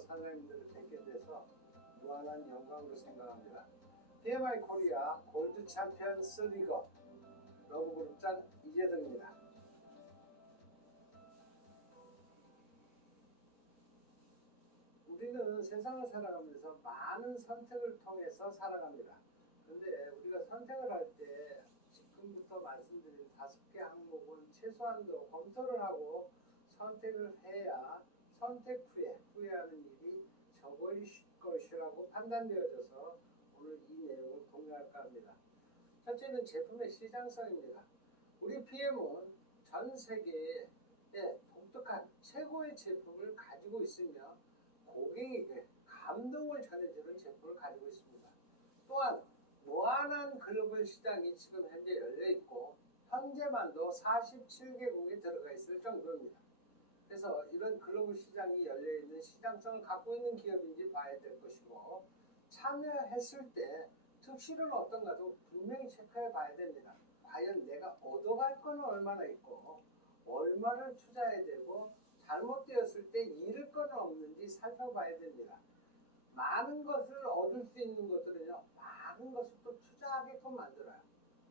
사장님들을 뵙게 돼서 무한한 영광으로 생각합니다. PMI 코리아 골드 챔피언스 리그 러브그룹장 이재동입니다. 우리는 세상을 살아가면서 많은 선택을 통해서 살아갑니다. 근데 우리가 선택을 할 때 지금부터 말씀드린 5개 항목은 최소한도 검토를 하고 선택을 해야 선택 후에 후회하는 일이 적을 것이라고 판단되어져서 오늘 이 내용을 공유할까 합니다. 첫째는 제품의 시장성입니다. 우리 PM은 전 세계에 독특한 최고의 제품을 가지고 있으며 고객에게 감동을 전해주는 제품을 가지고 있습니다. 또한 무한한 글로벌 시장이 지금 현재 열려있고 현재만도 47개국에 들어가 있을 정도입니다. 그래서 이런 글로벌 시장이 열려있는 시장성을 갖고 있는 기업인지 봐야 될 것이고 참여했을 때 특실은 어떤가도 분명히 체크해 봐야 됩니다. 과연 내가 얻어갈 거는 얼마나 있고 얼마를 투자해야 되고 잘못되었을 때 잃을 거는 없는지 살펴봐야 됩니다. 많은 것을 얻을 수 있는 것들은요, 많은 것을 또 투자하게끔 만들어요.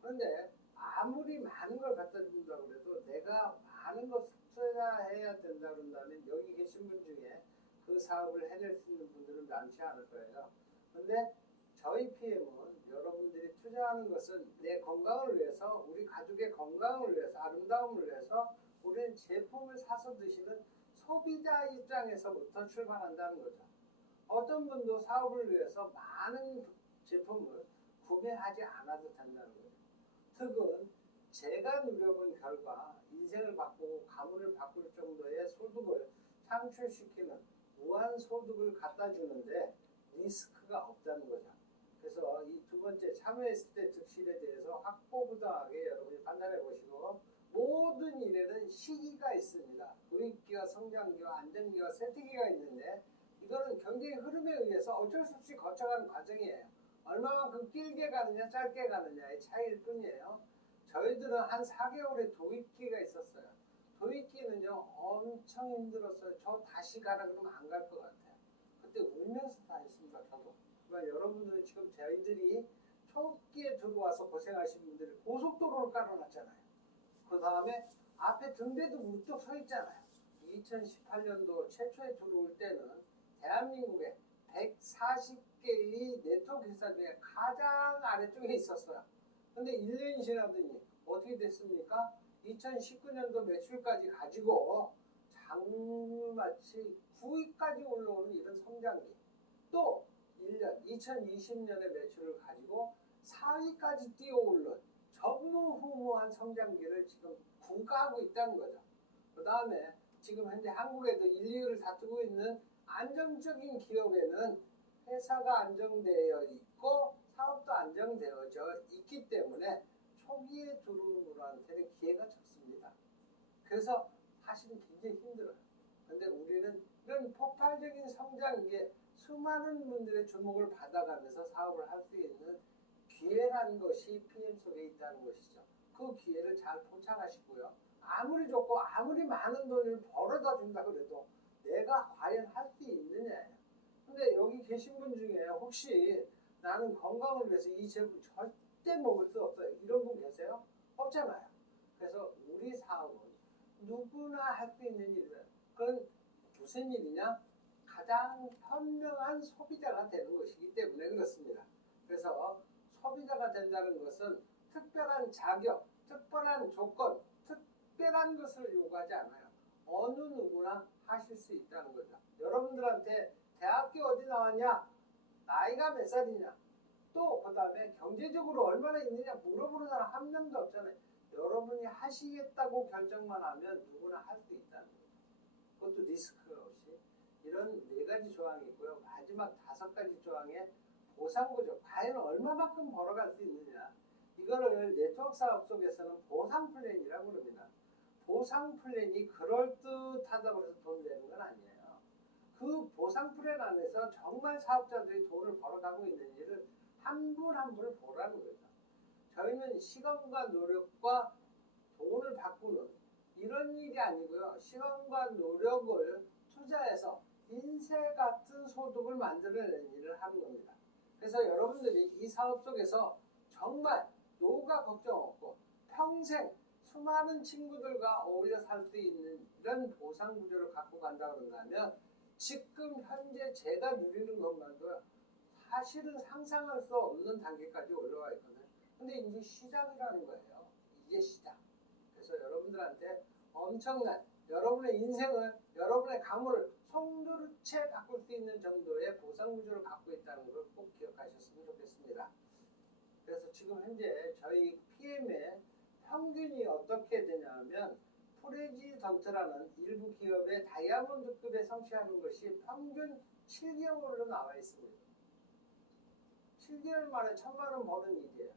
그런데 아무리 많은 걸 갖다 준다고 해도 내가 많은 것을 투자해야 된다 그런다면 여기 계신 분 중에 그 사업을 해낼 수 있는 분들은 많지 않을 거예요. 그런데 저희 PM은 여러분들이 투자하는 것은 내 건강을 위해서, 우리 가족의 건강을 위해서, 아름다움을 위해서 우리는 제품을 사서 드시는 소비자 입장에서부터 출발한다는 거죠. 어떤 분도 사업을 위해서 많은 제품을 구매하지 않아도 된다는 거죠. 특은 제가 누려본 결과 인생을 바꾸고 가문을 바꿀 정도의 소득을 창출시키는 무한 소득을 갖다 주는데 리스크가 없다는 거죠. 그래서 이 두 번째 참여했을 때 득실에 대해서 확고부동하게 여러분이 판단해 보시고 모든 일에는 시기가 있습니다. 도입기와 성장기와 안정기와 쇠퇴기가 있는데 이거는 경제의 흐름에 의해서 어쩔 수 없이 거쳐가는 과정이에요. 얼마만큼 길게 가느냐 짧게 가느냐의 차이일 뿐이에요. 저희들은 한 4개월의 도입기가 있었어요. 도입기는요 엄청 힘들었어요. 저 다시 가라 그러면 안 갈 것 같아요. 그때 울면서 다 했습니다. 저도. 그러니까 여러분들은 지금 저희들이 초기에 들어와서 고생하신 분들이 고속도로를 깔아놨잖아요. 그 다음에 앞에 등대도 무뚝 서 있잖아요. 2018년도 최초에 들어올 때는 대한민국에 140개의 네트워크 회사 중에 가장 아래쪽에 있었어요. 근데 1년이 지나더니 어떻게 됐습니까? 2019년도 매출까지 가지고 장마치 9위까지 올라오는 이런 성장기, 또 1년 2020년의 매출을 가지고 4위까지 뛰어오른 전무후무한 성장기를 지금 구가하고 있다는 거죠. 그 다음에 지금 현재 한국에도 1, 2위를 다투고 있는 안정적인 기업에는 회사가 안정되어 있고 사업도 안정되어져 있기 때문에 초기에 들어오는 분한테는 기회가 적습니다. 그래서 사실은 굉장히 힘들어요. 근데 우리는 이런 폭발적인 성장기에 수많은 분들의 주목을 받아가면서 사업을 할 수 있는 기회라는 것이 PM 속에 있다는 것이죠. 그 기회를 잘 포착하시고요. 아무리 좋고 아무리 많은 돈을 벌어다 준다고 해도 내가 과연 할 수 있느냐예요. 근데 여기 계신 분 중에 혹시 나는 건강을 위해서 이 제품 절대 먹을 수 없어요. 이런 분 계세요? 없잖아요. 그래서 우리 사업은 누구나 할 수 있는 일이에요. 그건 무슨 일이냐? 가장 현명한 소비자가 되는 것이기 때문에 그렇습니다. 그래서 소비자가 된다는 것은 특별한 자격, 특별한 조건, 특별한 것을 요구하지 않아요. 어느 누구나 하실 수 있다는 거죠. 여러분들한테 대학교 어디 나왔냐? 나이가 몇 살이냐? 또 그 다음에 경제적으로 얼마나 있느냐 물어보는 사람 한 명도 없잖아요. 여러분이 하시겠다고 결정만 하면 누구나 할 수 있다는 거죠. 그것도 리스크 없이. 이런 4가지 조항이 있고요. 마지막 5가지 조항에 보상구조, 과연 얼마만큼 벌어갈 수 있느냐. 이거를 네트워크 사업 속에서는 보상 플랜이라고 그럽니다. 보상 플랜이 그럴듯하다고 해서 돈 내는 건 아니에요. 그 보상 플랜 안에서 정말 사업자들이 돈을 벌어가고 있는지를 한 분 한 분을 보라는 거죠. 저희는 시간과 노력과 돈을 바꾸는 이런 일이 아니고요. 시간과 노력을 투자해서 인쇄 같은 소득을 만들어내는 일을 하는 겁니다. 그래서 여러분들이 이 사업 속에서 정말 노후가 걱정 없고 평생 수많은 친구들과 어울려 살 수 있는 이런 보상 구조를 갖고 간다 그런가 하면 지금 현재 제가 누리는 것만도 사실은 상상할 수 없는 단계까지 올라와 있거든요. 근데 이제 시작이라는 거예요. 이게 시작. 그래서 여러분들한테 엄청난 여러분의 인생을, 여러분의 가문을 송두리째 바꿀 수 있는 정도의 보상 구조를 갖고 있다는 걸 꼭 기억하셨으면 좋겠습니다. 그래서 지금 현재 저희 PM의 평균이 어떻게 되냐면 프레지던트라는 일부 기업의 다이아몬드급에 성취하는 것이 평균 7개월로 나와 있습니다. 7개월 만에 1,000만 원 버는 일이에요.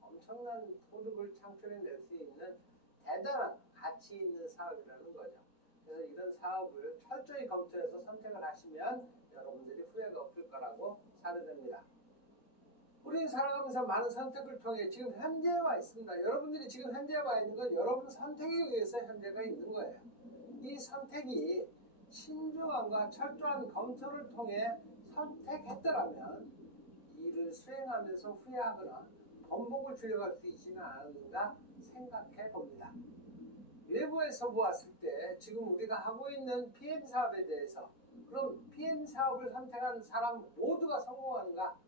엄청난 소득을 창출해낼 수 있는 대단한 가치 있는 사업이라는 거죠. 그래서 이런 사업을 철저히 검토해서 선택을 하시면 여러분들이 후회가 없을 거라고 사료됩니다. 우리는 살아가면서 많은 선택을 통해 지금 현재에 와 있습니다. 여러분들이 지금 현재에 와 있는 건 여러분 선택에 의해서 현재가 있는 거예요. 이 선택이 신중함과 철저한 검토를 통해 선택했더라면 이를 수행하면서 후회하거나 번복을 줄여갈 수 있지는 않은가 생각해 봅니다. 외부에서 보았을 때 지금 우리가 하고 있는 PM 사업에 대해서 그럼 PM 사업을 선택한 사람 모두가 성공하는가?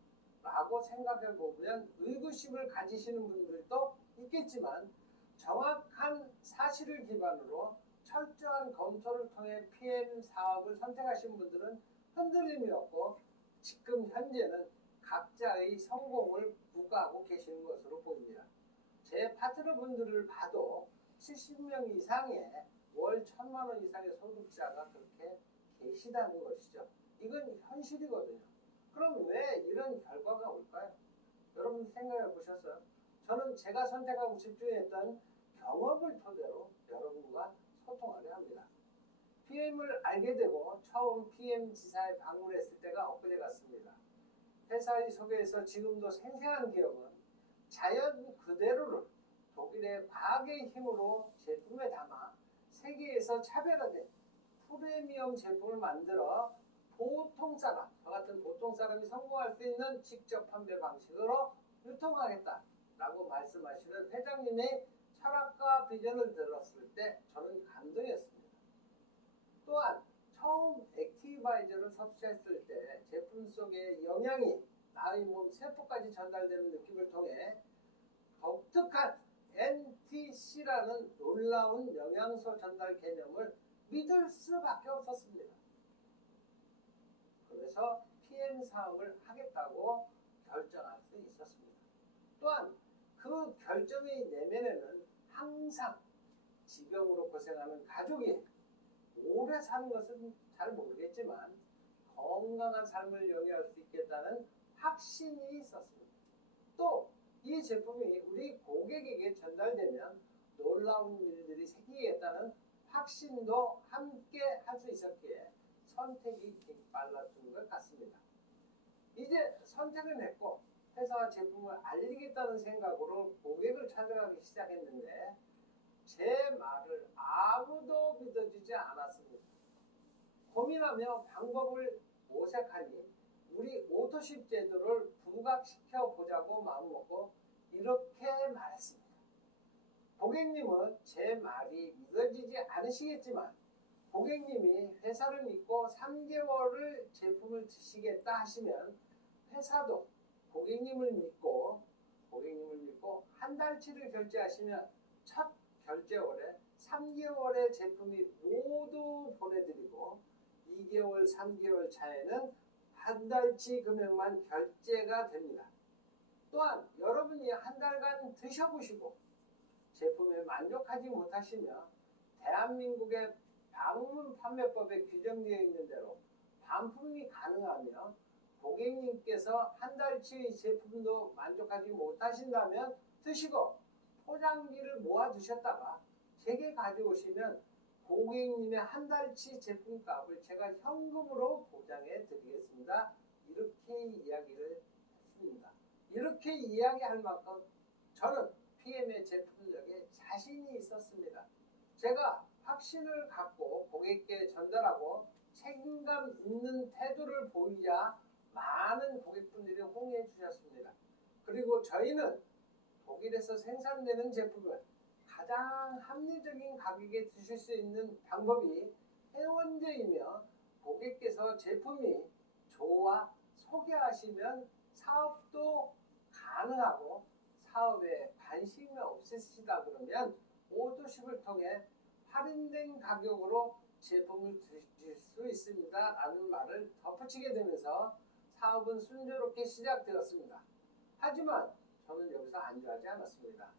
라고 생각해 보면 의구심을 가지시는 분들도 있겠지만 정확한 사실을 기반으로 철저한 검토를 통해 PM 사업을 선택하신 분들은 흔들림이 없고 지금 현재는 각자의 성공을 부과하고 계시는 것으로 보입니다. 제 파트너 분들을 봐도 70명 이상의 월 1,000만 원 이상의 소득자가 그렇게 계시다는 것이죠. 이건 현실이거든요. 그럼 왜 이런 결과가 올까요? 여러분 생각해 보셨어요? 저는 제가 선택하고 집중했던 경험을 토대로 여러분과 소통하려 합니다. PM을 알게 되고 처음 PM 지사에 방문했을 때가 엊그제 같습니다. 회사의 속에서 지금도 생생한 기억은 자연 그대로를 독일의 과학의 힘으로 제품에 담아 세계에서 차별화된 프리미엄 제품을 만들어 보통 사람, 저 같은 보통 사람이 성공할 수 있는 직접 판매 방식으로 유통하겠다라고 말씀하시는 회장님의 철학과 비전을 들었을 때 저는 감동이었습니다. 또한 처음 액티바이저를 섭취했을 때 제품 속의 영양이 나의 몸 세포까지 전달되는 느낌을 통해 독특한 NTC라는 놀라운 영양소 전달 개념을 믿을 수밖에 없었습니다. 그래서 PM 사업을 하겠다고 결정할 수 있었습니다. 또한 그 결정의 내면에는 항상 지병으로 고생하는 가족이 오래 사는 것은 잘 모르겠지만 건강한 삶을 영위할 수 있겠다는 확신이 있었습니다. 또 이 제품이 우리 고객에게 전달되면 놀라운 일들이 생기겠다는 확신도 함께 할 수 있었기에 선택이 빨랐던 것 같습니다. 이제 선택을 했고 회사와 제품을 알리겠다는 생각으로 고객을 찾아가기 시작했는데 제 말을 아무도 믿어주지 않았습니다. 고민하며 방법을 모색하니 우리 오토십 제도를 부각시켜 보자고 마음먹고 이렇게 말했습니다. 고객님은 제 말이 믿어지지 않으시겠지만 고객님이 회사를 믿고 3개월을 제품을 드시겠다 하시면 회사도 고객님을 믿고 한 달치를 결제하시면 첫 결제월에 3개월의 제품이 모두 보내드리고 2개월, 3개월 차에는 한 달치 금액만 결제가 됩니다. 또한 여러분이 한 달간 드셔보시고 제품에 만족하지 못하시며 대한민국의 방문 판매법에 규정되어 있는 대로 반품이 가능하며 고객님께서 한 달치 제품도 만족하지 못하신다면 드시고 포장지를 모아 두셨다가 제게 가져오시면 고객님의 한 달치 제품값을 제가 현금으로 보장해 드리겠습니다. 이렇게 이야기를 했습니다. 이렇게 이야기할 만큼 저는 PM의 제품력에 자신이 있었습니다. 제가 확신을 갖고 고객께 전달하고 책임감 있는 태도를 보이자 많은 고객분들이 홍해해 주셨습니다. 그리고 저희는 독일에서 생산되는 제품을 가장 합리적인 가격에 드실 수 있는 방법이 회원제이며 고객께서 제품이 좋아 소개하시면 사업도 가능하고 사업에 관심이 없으시다 그러면 오토십을 통해 할인된 가격으로 제품을 드실 수 있습니다 라는 말을 덧붙이게 되면서 사업은 순조롭게 시작되었습니다. 하지만 저는 여기서 안주하지 않았습니다.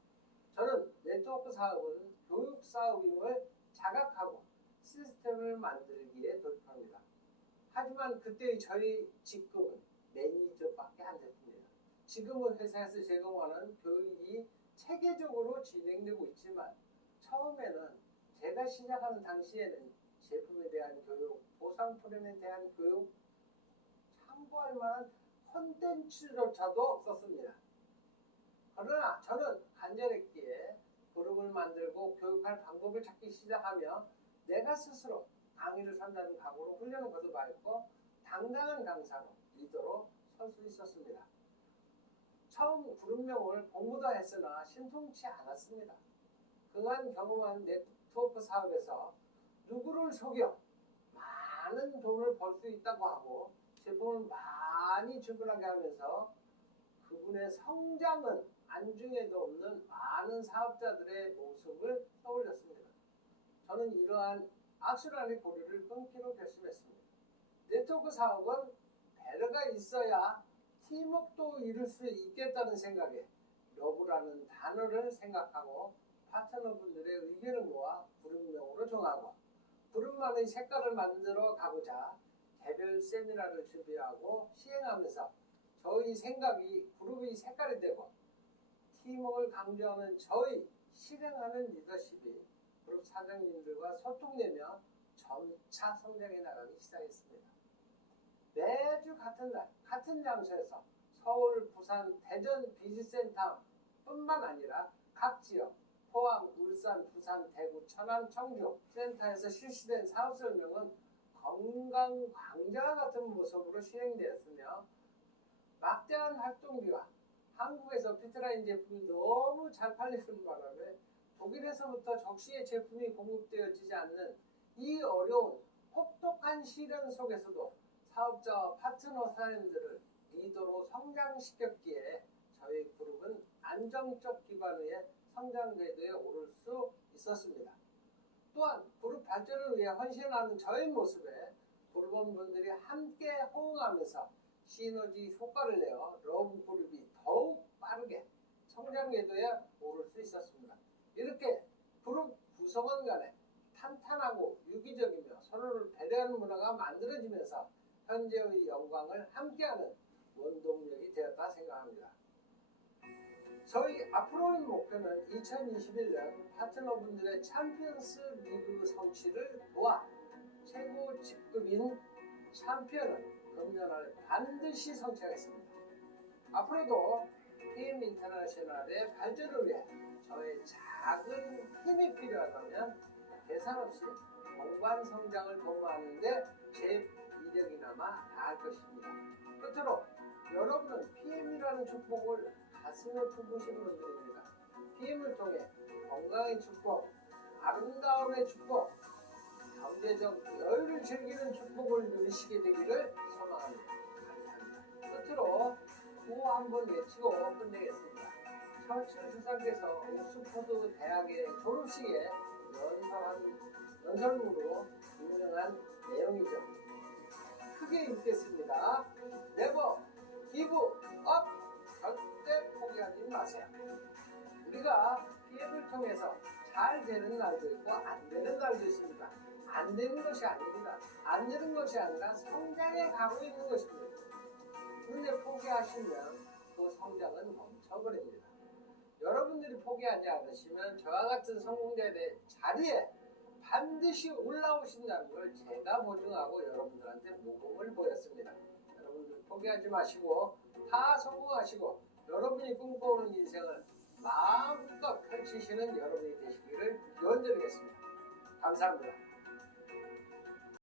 저는 네트워크 사업은 교육 사업임을 자각하고 시스템을 만들기에 돌입합니다. 하지만 그때의 저희 직급은 매니저밖에 안 됐습니다. 지금은 회사에서 제공하는 교육이 체계적으로 진행되고 있지만 처음에는 제가 시작하는 당시에는 제품에 대한 교육, 보상 프로그램에 대한 교육, 참고할 만한 콘텐츠조차도 없었습니다. 그러나 저는 간절했기에 그룹을 만들고 교육할 방법을 찾기 시작하며 내가 스스로 강의를 산다는 각오로 훈련을 거듭하였고 당당한 강사로 리더로 설 수 있었습니다. 처음 그룹명을 공부도 했으나 신통치 않았습니다. 그간 경험한 네트워크 사업에서 누구를 속여 많은 돈을 벌 수 있다고 하고 제품을 많이 주문하게 하면서 그분의 성장은 안중에도 없는 많은 사업자들의 모습을 떠올렸습니다. 저는 이러한 악순환의 고리를 끊기로 결심했습니다. 네트워크 사업은 배려가 있어야 팀워크도 이룰 수 있겠다는 생각에 러브라는 단어를 생각하고 파트너분들의 의견을 모아 그룹명으로 정하고 그룹만의 색깔을 만들어 가고자 개별 세미나를 준비하고 시행하면서 저희 생각이 그룹의 색깔이 되고 팀워크를 강조하는 저희 실행하는 리더십이 그룹 사장님들과 소통되며 점차 성장해 나가기 시작했습니다. 매주 같은 날, 같은 장소에서 서울, 부산, 대전 비즈센터 뿐만 아니라 각 지역, 포항, 울산, 부산, 대구, 천안, 청주 센터에서 실시된 사업 설명은 건강광장과 같은 모습으로 시행되었으며 막대한 활동비와 한국에서 피트라인 제품이 너무 잘 팔리는 바람에 독일에서부터 적시에 제품이 공급되어지지 않는 이 어려운 혹독한 시련 속에서도 사업자와 파트너 사람들을 리더로 성장시켰기에 저희 그룹은 안정적 기반 위에 성장 궤도에 오를 수 있었습니다. 또한 그룹 발전을 위해 헌신하는 저의 모습에 그룹원분들이 함께 호응하면서 시너지 효과를 내어 러브 그룹이 더욱 빠르게 성장 궤도에 오를 수 있었습니다. 이렇게 그룹 구성원 간에 탄탄하고 유기적이며 서로를 배려하는 문화가 만들어지면서 현재의 영광을 함께하는 원동력이 되었다 생각합니다. 저희 앞으로의 목표는 2021년 파트너분들의 챔피언스 리그 성취를 도와 최고 직급인 챔피언을 금년을 반드시 성취하겠습니다. 앞으로도 PM 인터내셔널의 발전을 위해 저의 작은 힘이 필요하다면 계산 없이 공간 성장을 도모하는데 제 이력이나마 다할 것입니다. 끝으로 여러분은 PM이라는 축복을 가슴에 품으신 분들입니다. PM을 통해 건강의 축복, 아름다움의 축복, 경제적 여유를 즐기는 축복을 누리시게 되기를 소망합니다. 감사합니다. 끝으로 구호 한번 외치고 끝내겠습니다. 처칠 주상께서 옥스퍼드 대학의 졸업식에 연설문으로 유명한 내용이죠. 크게 읽겠습니다. Never give up. 절대 포기하지 마세요. 우리가 PM을 통해서 잘 되는 날도 있고 안 되는 날도 있습니다. 안 되는 것이 아닙니다. 안 되는 것이 아니라 성장해 가고 있는 것입니다. 그런데 포기하시면 그 성장은 멈춰버립니다. 여러분들이 포기하지 않으시면 저와 같은 성공자의 자리에 반드시 올라오신다는 걸 제가 보증하고 여러분들한테 모범을 보였습니다. 여러분들 포기하지 마시고 다 성공하시고 여러분이 꿈꿔오는 인생을 마음껏 펼치시는 여러분이 되시기를 기원드리겠습니다. 감사합니다.